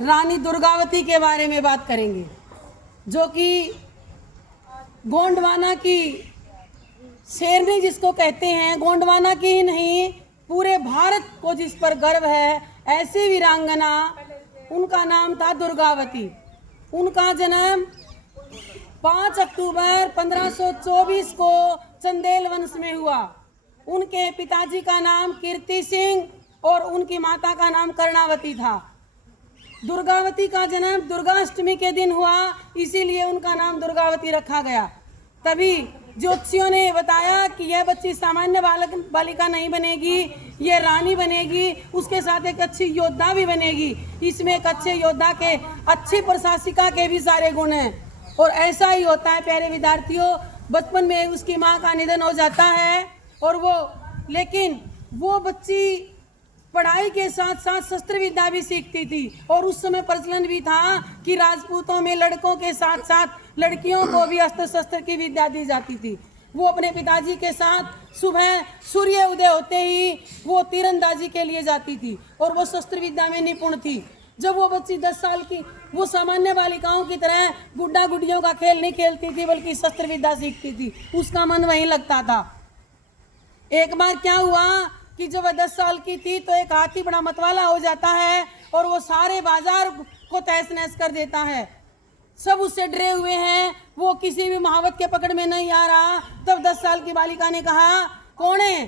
रानी दुर्गावती के बारे में बात करेंगे, जो कि गोंडवाना की शेरनी जिसको कहते हैं, गोंडवाना की ही नहीं पूरे भारत को जिस पर गर्व है, ऐसी वीरांगना, उनका नाम था दुर्गावती। उनका जन्म 5 अक्टूबर 1524 को चंदेल वंश में हुआ। उनके पिताजी का नाम कीर्ति सिंह और उनकी माता का नाम कर्णावती था। दुर्गावती का जन्म दुर्गाष्टमी के दिन हुआ, इसीलिए उनका नाम दुर्गावती रखा गया। तभी ज्योतिषियों ने बताया कि यह बच्ची सामान्य बालिका नहीं बनेगी, ये रानी बनेगी, उसके साथ एक अच्छी योद्धा भी बनेगी। इसमें एक अच्छे योद्धा के, अच्छी प्रशासिका के भी सारे गुण हैं। और ऐसा ही होता है प्यारे विद्यार्थियों, बचपन में उसकी माँ का निधन हो जाता है और लेकिन वो बच्ची पढ़ाई के साथ साथ शस्त्र विद्या भी सीखती थी। और उस समय प्रचलन भी था कि राजपूतों में लड़कों के साथ साथ लड़कियों को भी अस्त्र शस्त्र की विद्या दी जाती थी। वो अपने पिताजी के साथ सुबह सूर्य उदय होते ही वो तीरंदाजी के लिए जाती थी और वो शस्त्र विद्या में निपुण थी। जब वो बच्ची 10 साल की, वो सामान्य बालिकाओं की तरह गुड्डा गुड्डियों का खेल नहीं खेलती थी, बल्कि शस्त्र विद्या सीखती थी। उसका मन वहीं लगता था। एक बार क्या हुआ कि जब वह 10 साल की थी तो एक हाथी बड़ा मतवाला हो जाता है और वो सारे बाजार को तहस नहस कर देता है। सब उससे डरे हुए हैं, वो किसी भी महावत के पकड़ में नहीं आ रहा। तब 10 साल की बालिका ने कहा, कौन है?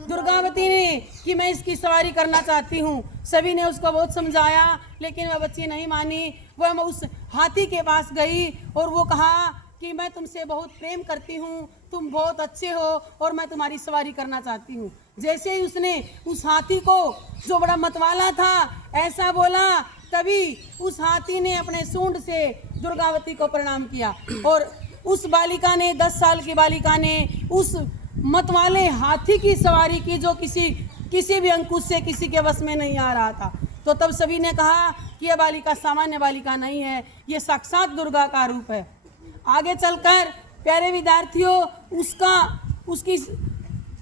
दुर्गावती ने, कि मैं इसकी सवारी करना चाहती हूँ। सभी ने उसको बहुत समझाया, लेकिन वह बच्ची नहीं मानी। वह उस हाथी के पास गई और वो कहा कि मैं तुमसे बहुत प्रेम करती हूँ, तुम बहुत अच्छे हो और मैं तुम्हारी सवारी करना चाहती हूँ। जैसे ही उसने उस हाथी को, जो बड़ा मतवाला था, ऐसा बोला, तभी उस हाथी ने अपने सूंड से दुर्गावती को प्रणाम किया। और उस बालिका ने, 10 साल की बालिका ने उस मतवाले हाथी की सवारी की, जो किसी भी अंकुश से किसी के वश में नहीं आ रहा था। तो तब सभी ने कहा कि यह बालिका सामान्य बालिका नहीं है, ये साक्षात दुर्गा का रूप है। आगे चलकर प्यारे विद्यार्थियों, उसकी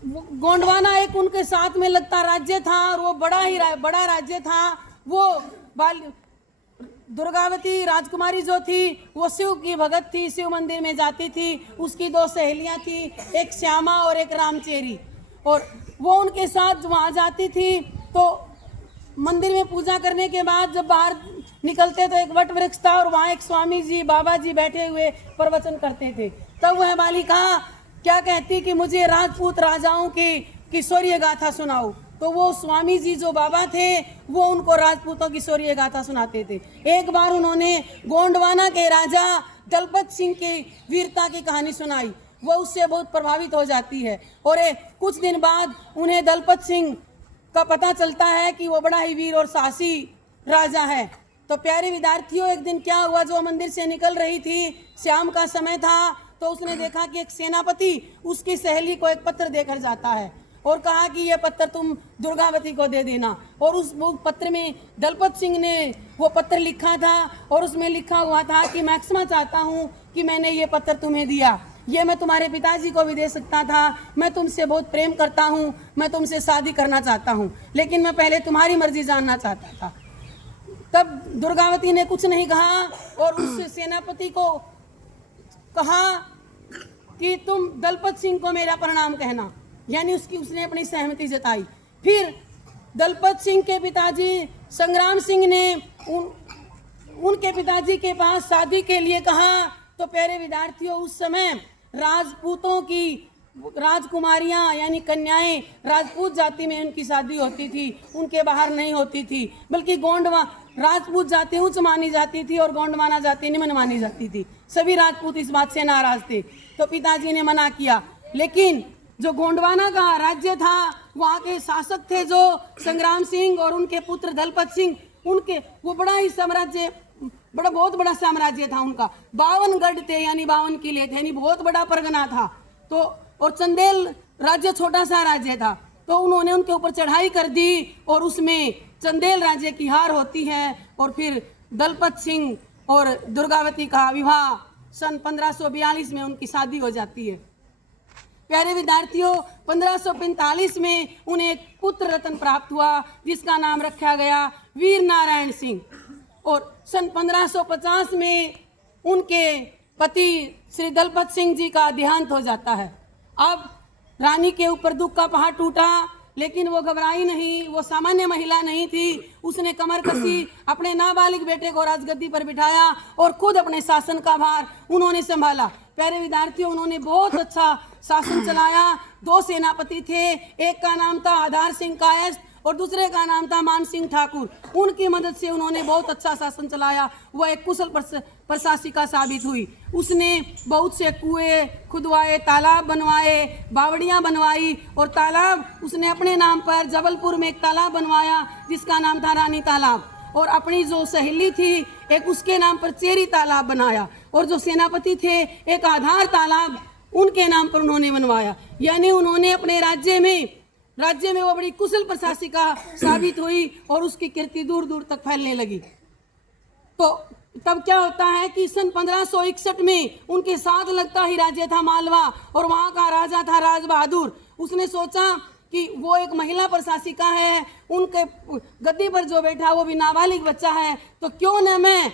गोंडवाना एक उनके साथ में लगता राज्य था और वो बड़ा राज्य था। वो दुर्गावती राजकुमारी जो थी, वो शिव की भगत थी, शिव मंदिर में जाती थी। उसकी 2 सहेलियां थी, एक श्यामा और एक रामचेरी। और वो उनके साथ वहाँ जाती थी तो मंदिर में पूजा करने के बाद जब बाहर निकलते तो एक वट वृक्ष था और वहाँ एक स्वामी जी, बाबा जी बैठे हुए प्रवचन करते थे। तब वह बालिका क्या कहती कि मुझे राजपूत राजाओं की किशोरीय गाथा सुनाओ। तो वो स्वामी जी जो बाबा थे, वो उनको राजपूतों की शौर्य गाथा सुनाते थे। एक बार उन्होंने गोंडवाना के राजा दलपत सिंह की वीरता की कहानी सुनाई। वो उससे बहुत प्रभावित हो जाती है और कुछ दिन बाद उन्हें दलपत सिंह का पता चलता है कि वो बड़ा ही वीर और साहसी राजा है। तो प्यारे विद्यार्थियों, एक दिन क्या हुआ, जो मंदिर से निकल रही थी, शाम का समय था, तो उसने देखा कि एक सेनापति उसकी सहेली को एक पत्र देकर जाता है और कहा कि ये पत्र तुम दुर्गावती को दे देना। और उस पत्र में दलपत सिंह ने वो पत्र लिखा था और उसमें लिखा हुआ था कि मैं क्षमा चाहता हूँ कि मैंने ये पत्र तुम्हें दिया, ये मैं तुम्हारे पिताजी को भी दे सकता था। मैं तुमसे बहुत प्रेम करता हूँ, मैं तुमसे शादी करना चाहता हूँ, लेकिन मैं पहले तुम्हारी मर्जी जानना चाहता था। तब दुर्गावती ने कुछ नहीं कहा और उस सेनापति को कहा कि तुम दलपत सिंह को मेरा प्रणाम कहना, यानी उसने अपनी सहमति जताई। फिर दलपत सिंह के पिताजी संग्राम सिंह ने उनके पिताजी के पास शादी के लिए कहा। तो प्यारे विद्यार्थियों, उस समय राजपूतों की राजकुमारियां यानी कन्याएं राजपूत जाति में उनकी शादी होती थी, उनके बाहर नहीं होती थी। बल्कि राजपूत जाति उच्च मानी जाती थी और गोंडवाना जाति निम्न मानी जाती थी। सभी राजपूत इस बात से नाराज थे, तो पिताजी ने मना किया। लेकिन जो गोंडवाना का राज्य था, वहाँ के शासक थे जो संग्राम सिंह और उनके पुत्र दलपत सिंह, उनके वो बड़ा ही साम्राज्य, बहुत बड़ा साम्राज्य था उनका। 52 गढ़ थे, यानी 52 किले थे, यानी बहुत बड़ा परगना था। तो और चंदेल राज्य छोटा सा राज्य था, तो उन्होंने उनके ऊपर चढ़ाई कर दी और उसमें चंदेल राज्य की हार होती है और फिर दलपत सिंह और दुर्गावती का विवाह सन 1542 में उनकी शादी हो जाती है। प्यारे विद्यार्थियों, 1545 में उन्हें एक पुत्र रत्न प्राप्त हुआ जिसका नाम रखा गया वीर नारायण सिंह। और सन 1550 में उनके पति श्री दलपत सिंह जी का देहांत हो जाता है। अब रानी के ऊपर दुख का पहाड़ टूटा, लेकिन वो घबराई नहीं, वो सामान्य महिला नहीं थी। उसने कमर कसी, अपने नाबालिग बेटे को राजगद्दी पर बिठाया और खुद अपने शासन का भार उन्होंने संभाला। प्यारे विद्यार्थियों, उन्होंने बहुत अच्छा शासन चलाया। 2 सेनापति थे, एक का नाम था आधार सिंह कायस्थ और दूसरे का नाम था मान सिंह ठाकुर। उनकी मदद से उन्होंने बहुत अच्छा शासन चलाया। वह एक कुशल प्रशासिका साबित हुई। उसने बहुत से कुएं खुदवाए, तालाब बनवाए, बावड़ियां बनवाई और तालाब उसने अपने नाम पर जबलपुर में एक तालाब बनवाया जिसका नाम था रानी तालाब, और अपनी जो सहेली थी एक उसके नाम पर चेरी तालाब बनाया, और जो सेनापति थे एक आधार तालाब उनके नाम पर उन्होंने बनवाया। यानी उन्होंने अपने राज्य में वो बड़ी कुशल प्रशासिका साबित हुई और उसकी कीर्ति दूर दूर तक फैलने लगी। तो तब क्या होता है कि सन 1561 में उनके साथ लगता ही राज्य था मालवा और वहाँ का राजा था राज बहादुर। उसने सोचा कि वो एक महिला प्रशासिका है, उनके गद्दी पर जो बैठा वो भी नाबालिग बच्चा है, तो क्यों न मैं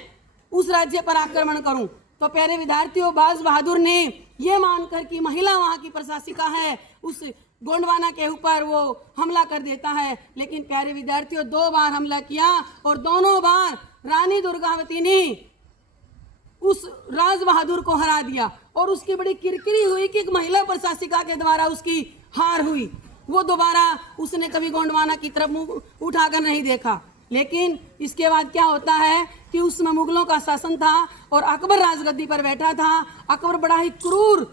उस राज्य पर आक्रमण करूं। तो प्यारे विद्यार्थियों, बाज बहादुर ने ये मानकर कि महिला वहाँ की प्रशासिका है, उस गोंडवाना के ऊपर वो हमला कर देता है। लेकिन प्यारे विद्यार्थियों, 2 बार हमला किया और दोनों बार रानी दुर्गावती ने उस राज बहादुर को हरा दिया और उसकी बड़ी किरकिरी हुई कि एक महिला प्रशासिका के द्वारा उसकी हार हुई। वो दोबारा उसने कभी गोंडवाना की तरफ मुंह उठाकर नहीं देखा। लेकिन इसके बाद क्या होता है कि उसमें मुगलों का शासन था और अकबर राजगद्दी पर बैठा था। अकबर बड़ा ही क्रूर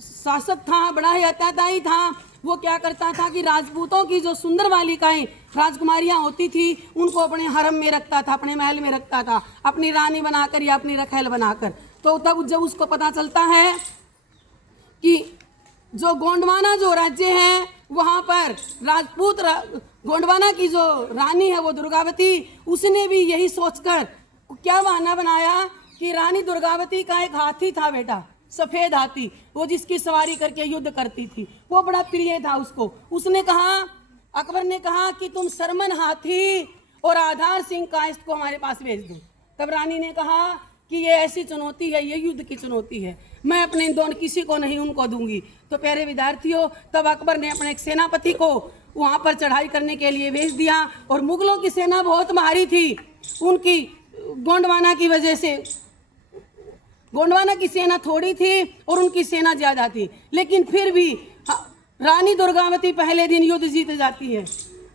शासक था, बड़ा ही अत्याचारी था। वो क्या करता था कि राजपूतों की जो सुंदर बालिकाएं राजकुमारियां होती थी उनको अपने हरम में रखता था, अपने महल में रखता था, अपनी रानी बनाकर या अपनी रखेल बनाकर। तो तब जब उसको पता चलता है कि जो गोंडवाना जो राज्य है वहाँ पर राजपूत गोंडवाना की जो रानी है वो दुर्गावती, उसने भी यही सोचकर क्या बहाना बनाया कि रानी दुर्गावती का एक हाथी था बेटा, सफेद हाथी, वो जिसकी सवारी करके युद्ध करती थी, वो बड़ा प्रिय था उसको। उसने कहा, अकबर ने कहा कि तुम सरमन हाथी और आधार सिंह कायस्थ को हमारे पास भेज दो। तब रानी ने कहा कि ये ऐसी चुनौती है, ये युद्ध की चुनौती है, मैं अपने दोनों किसी को नहीं उनको दूंगी। तो प्यारे विद्यार्थियों, तब अकबर ने अपने एक सेनापति को वहाँ पर चढ़ाई करने के लिए भेज दिया और मुगलों की सेना बहुत भारी थी। उनकी गोंडवाना की वजह से गोंडवाना की सेना थोड़ी थी और उनकी सेना ज़्यादा थी, लेकिन फिर भी रानी दुर्गावती पहले दिन युद्ध जीत जाती है।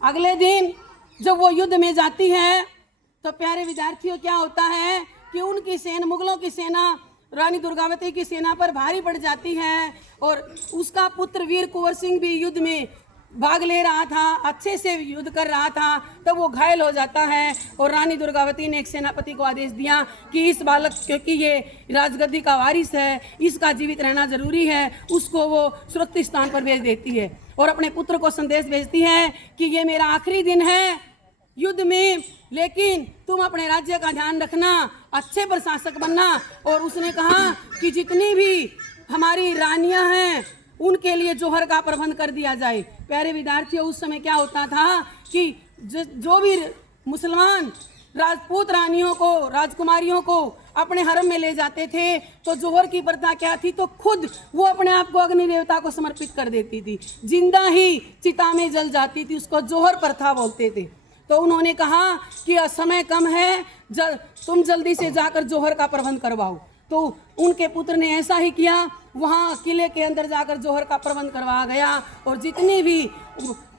अगले दिन जब वो युद्ध में जाती है तो प्यारे विद्यार्थियों क्या होता है कि उनकी सेना, मुगलों की सेना रानी दुर्गावती की सेना पर भारी पड़ जाती है और उसका पुत्र वीर कुंवर सिंह भी युद्ध में भाग ले रहा था, अच्छे से युद्ध कर रहा था। तब वो घायल हो जाता है और रानी दुर्गावती ने एक सेनापति को आदेश दिया कि इस बालक, क्योंकि ये राजगद्दी का वारिस है, इसका जीवित रहना जरूरी है, उसको वो सुरक्षित स्थान पर भेज देती है और अपने पुत्र को संदेश भेजती है कि ये मेरा आखिरी दिन है युद्ध में, लेकिन तुम अपने राज्य का ध्यान रखना, अच्छे प्रशासक बनना। और उसने कहा कि जितनी भी हमारी रानियां हैं उनके लिए जौहर का प्रबंध कर दिया जाए। प्यारे विद्यार्थियों, उस समय क्या होता था कि जो भी मुसलमान राजपूत रानियों को, राजकुमारियों को अपने हरम में ले जाते थे तो जौहर की प्रथा क्या थी, तो खुद वो अपने आप को अग्नि देवता को समर्पित कर देती थी, जिंदा ही चिता में जल जाती थी, उसको जौहर प्रथा बोलते थे। तो उन्होंने कहा कि समय कम है, तुम जल्दी से जाकर जौहर का प्रबंध करवाओ। तो उनके पुत्र ने ऐसा ही किया, वहाँ किले के अंदर जाकर जौहर का प्रबंध करवाया गया और जितनी भी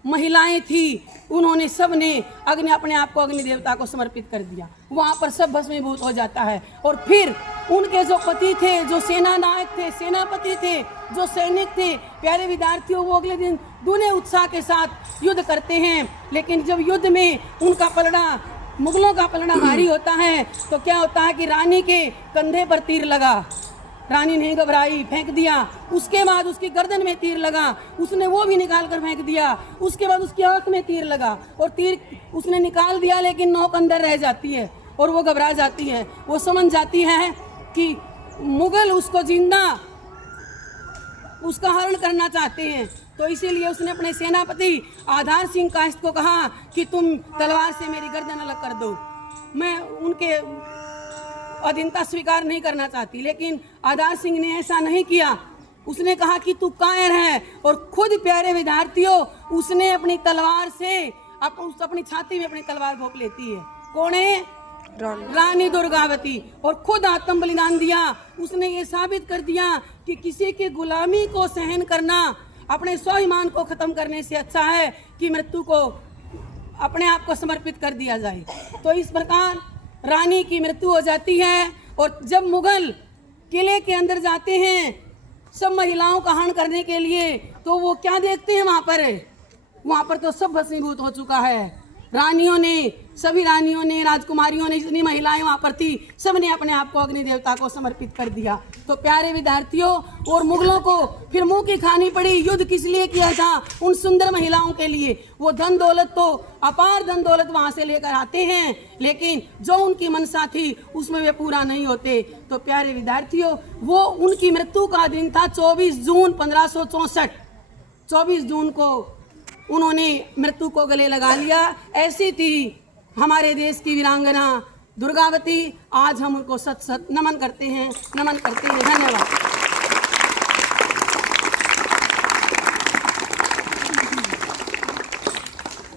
महिलाएं थी उन्होंने सब ने अपने आप को अग्नि देवता को समर्पित कर दिया। वहाँ पर सब भस्मीभूत हो जाता है और फिर उनके जो पति थे, जो सेना नायक थे, सेनापति थे, जो सैनिक थे, प्यारे विद्यार्थियों, वो अगले दिन दूने उत्साह के साथ युद्ध करते हैं। लेकिन जब युद्ध में उनका पलड़ा, मुगलों का पलड़ा भारी होता है तो क्या होता है कि रानी के कंधे पर तीर लगा, रानी नहीं घबराई, फेंक दिया। उसके बाद उसकी गर्दन में तीर लगा, उसने वो भी निकाल कर फेंक दिया। उसके बाद उसकी आंख में तीर लगा और तीर उसने निकाल दिया, लेकिन नोक अंदर रह जाती है और वो घबरा जाती है। वो समझ जाती है कि मुगल उसको जिंदा उसका हरण करना चाहते हैं। तो इसीलिए उसने अपने सेनापति आधार सिंह कायस्थ को कहा कि तुम तलवार से मेरी गर्दन अलग कर दो। मैं उनके अधीनता स्वीकार नहीं करना चाहती, लेकिन आधार सिंह ने ऐसा नहीं किया। उसने कहा कि तू कायर है, और खुद प्यारे विद्यार्थियों उसने अपनी तलवार से अपनी छाती में अपनी तलवार घोंप लेती है। कौन है? रानी दुर्गावती। और खुद आत्म बलिदान दिया। उसने ये साबित कर दिया कि किसी की गुलामी को सहन करना अपने स्वाभिमान को खत्म करने से अच्छा है कि मृत्यु को अपने आप को समर्पित कर दिया जाए। तो इस प्रकार रानी की मृत्यु हो जाती है। और जब मुगल किले के अंदर जाते हैं सब महिलाओं का हरण करने के लिए, तो वो क्या देखते हैं वहाँ पर तो सब भस्मीभूत हो चुका है। रानियों ने, सभी रानियों ने, राजकुमारियों ने, जितनी महिलाएं वहाँ पर थी, सब ने अपने आप को अग्नि देवता को समर्पित कर दिया। तो प्यारे विद्यार्थियों, और मुगलों को फिर मुंह की खानी पड़ी। युद्ध किस लिए किया था? उन सुंदर महिलाओं के लिए। वो धन दौलत तो अपार धन दौलत वहाँ से लेकर आते हैं, लेकिन जो उनकी मनसा थी उसमें वे पूरा नहीं होते। तो प्यारे विद्यार्थियों, वो उनकी मृत्यु का दिन था 24 जून 1564। 24 जून को उन्होंने मृत्यु को गले लगा लिया। ऐसी थी हमारे देश की वीरांगना दुर्गावती। आज हम उनको सत सत नमन करते हैं। धन्यवाद।